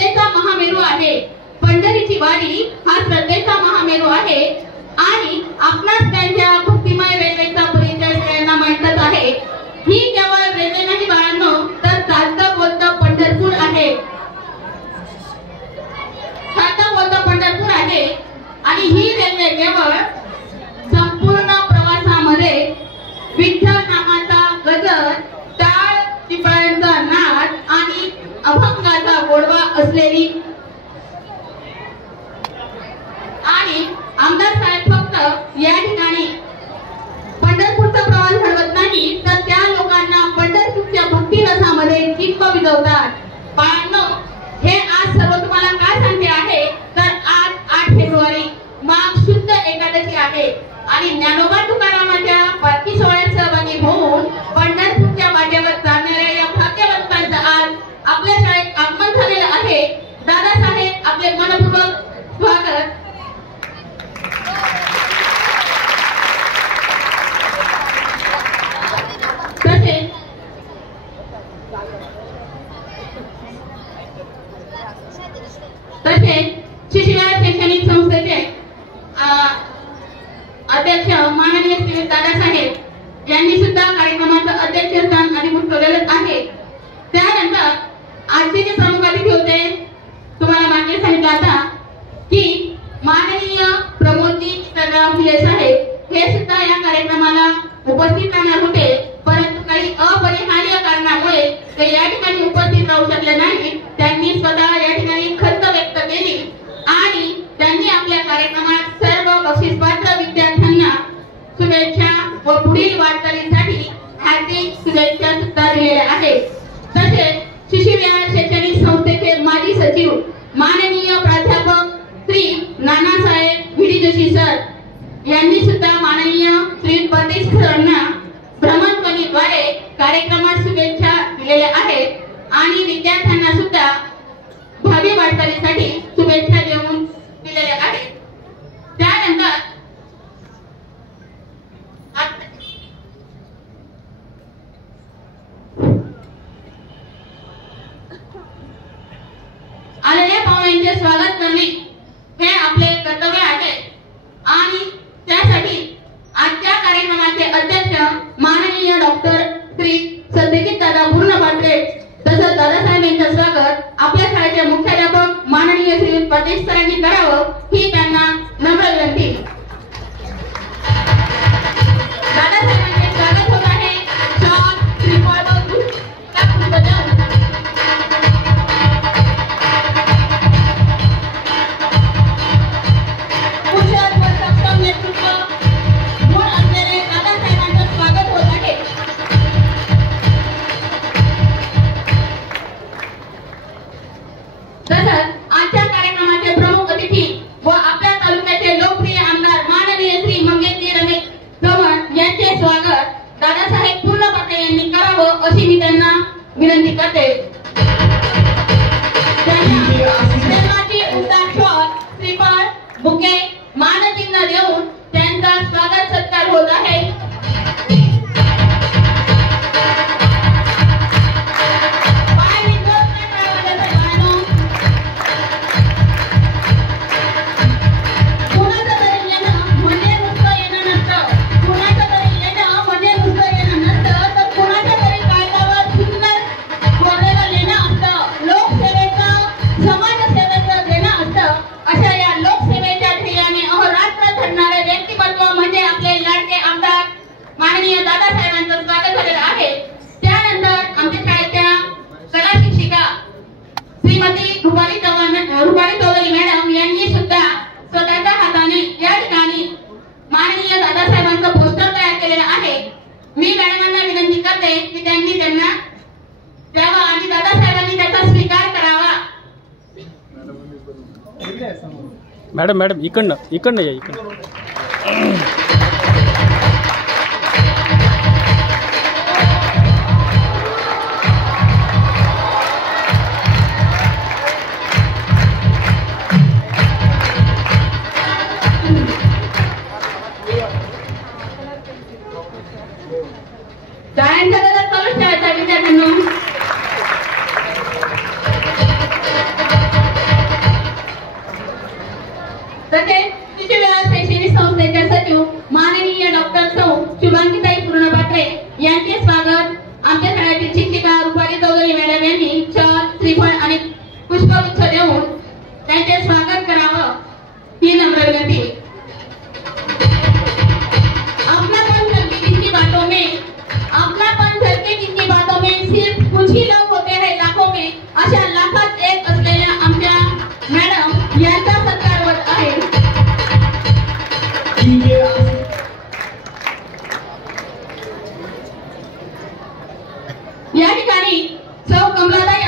श्रद्धेचा महामेरू आहे। पंढरीची वारी हा श्रद्धेचा महामेरू आहे आणि आपणास त्यांच्या भक्तिमय रेल्वेचा परिचय सगळ्यांना माहितच आहे। ही केवळ रेल्वे नाही बाळांनो, तर चालतं बोलतं पंढरपूर आहे। चालतं बोलतं पंढरपूर आहे आणि ही रेल्वे केवळ संपूर्ण प्रवासामध्ये विठ्ठल नामाचा गजर, टाळ टिपळ्यांचा नाद आणि अभंगाचा गोडवा असलेली आणि आमदार साहेब फक्त या ठिकाणी पंढरपूरचा प्रवास घडवत नाही, तर त्या लोकांना पंढरपूरच्या भक्ती रसामध्ये चित्त विजवतात। बाळांनो, हे आज सर्व तुम्हाला काय सांगते आहे, तर आज 8 फेब्रुवारी माघ शुद्ध एकादशी आहे आणि ज्ञानोबा तुकारामाच्या पालखी सोहळ्यात सहभागी होऊन पंढरपूरच्या वाटेवर चालणाऱ्या या भाग्यवंतांचं आज आपल्या शाळेत आगमन झालेलं आहे। दादासाहेब, आपले मनपूर्वक स्वागत। तसेच शिशिगाळ शैक्षणिक संस्थेचे अध्यक्ष माननीय श्री दादासाहेब यांनी सुद्धा कार्यक्रमाचं अध्यक्षस्थान अधिकृत केलेलं आहे। त्यानंतर आजचे जे प्रमुख अतिथी होते, तुम्हाला मागे सांगितलं आता की माननीय प्रमोदजी चित्रराव भिले साहेब हे सुद्धा या कार्यक्रमाला उपस्थित राहणार होते, परंतु काही अपरिहार्य कारणामुळे ते या ठिकाणी उपस्थित राहू शकले नाही। त्यांनी स्वतः या ठिकाणी खंत व्यक्त केली आणि त्यांनी आपल्या कार्यक्रमात सर्व बक्षीसपात्र विद्यार्थ्यांना शुभेच्छा व पुढील वाटचालीसाठी हार्दिक शुभेच्छा सुद्धा दिलेल्या आहेत। तसेच शिशिविहार शैक्षणिक संस्थेचे माजी सचिव माननीय प्राध्यापक श्री नानासाहेब भिडी जोशी सर यांनी सुद्धा माननीय श्री परदेश सरांना भ्रमणध्वनीद्वारे कार्यक्रमात शुभेच्छा दिलेल्या आहेत आणि विद्यार्थ्यांना सुद्धा भावी वाटचालीसाठी शुभेच्छा देऊन दिलेल्या आहेत। त्यानंतर आलेल्या पाहुण्यांचे स्वागत करणे हे आपले कर्तव्य आहे आणि त्यासाठी आजच्या कार्यक्रमाचे अध्यक्ष माननीय डॉक्टर श्री सत्यजित दादा पूर्णपात्रे तसंच दादासाहेब यांचं स्वागत आपल्या शाळेचे मुख्याध्यापक माननीय श्री परदेश सरांनी करावं ही त्यांना नम्र विनंती। दादासाहेबांचे स्वागत होत आहे। तसंच आजच्या कार्यक्रमाचे प्रमुख अतिथी व आपल्या तालुक्याचे लोकप्रिय आमदार माननीय श्री मंगेशजी रमेश चव्हाण यांचे स्वागत दादासाहेब पूर्णपात्रे यांनी करावं अशी मी त्यांना विनंती करते। प्रेमाची उद्दाम शॉल, श्रीफळ, बुके, मानचिन्ह देऊन त्यांचा स्वागत सत्कार होत आहे। माननीय दादासाहेबांचं स्वागत झालेलं आहे। त्यानंतर आमच्या शाळेच्या कला शिक्षिका श्रीमती रुपाली चौधरी मॅडम यांनी सुद्धा स्वतःच्या हाताने या ठिकाणी माननीय दादासाहेबांचं पोस्टर तयार केलेलं आहे। मी मॅडमांना विनंती करते की त्यांनी त्यांना द्यावा आणि दादासाहेबांनी त्याचा स्वीकार करावा। मॅडम इकडनं या इकडनं। विद्यार्थ्यांना कमलाताई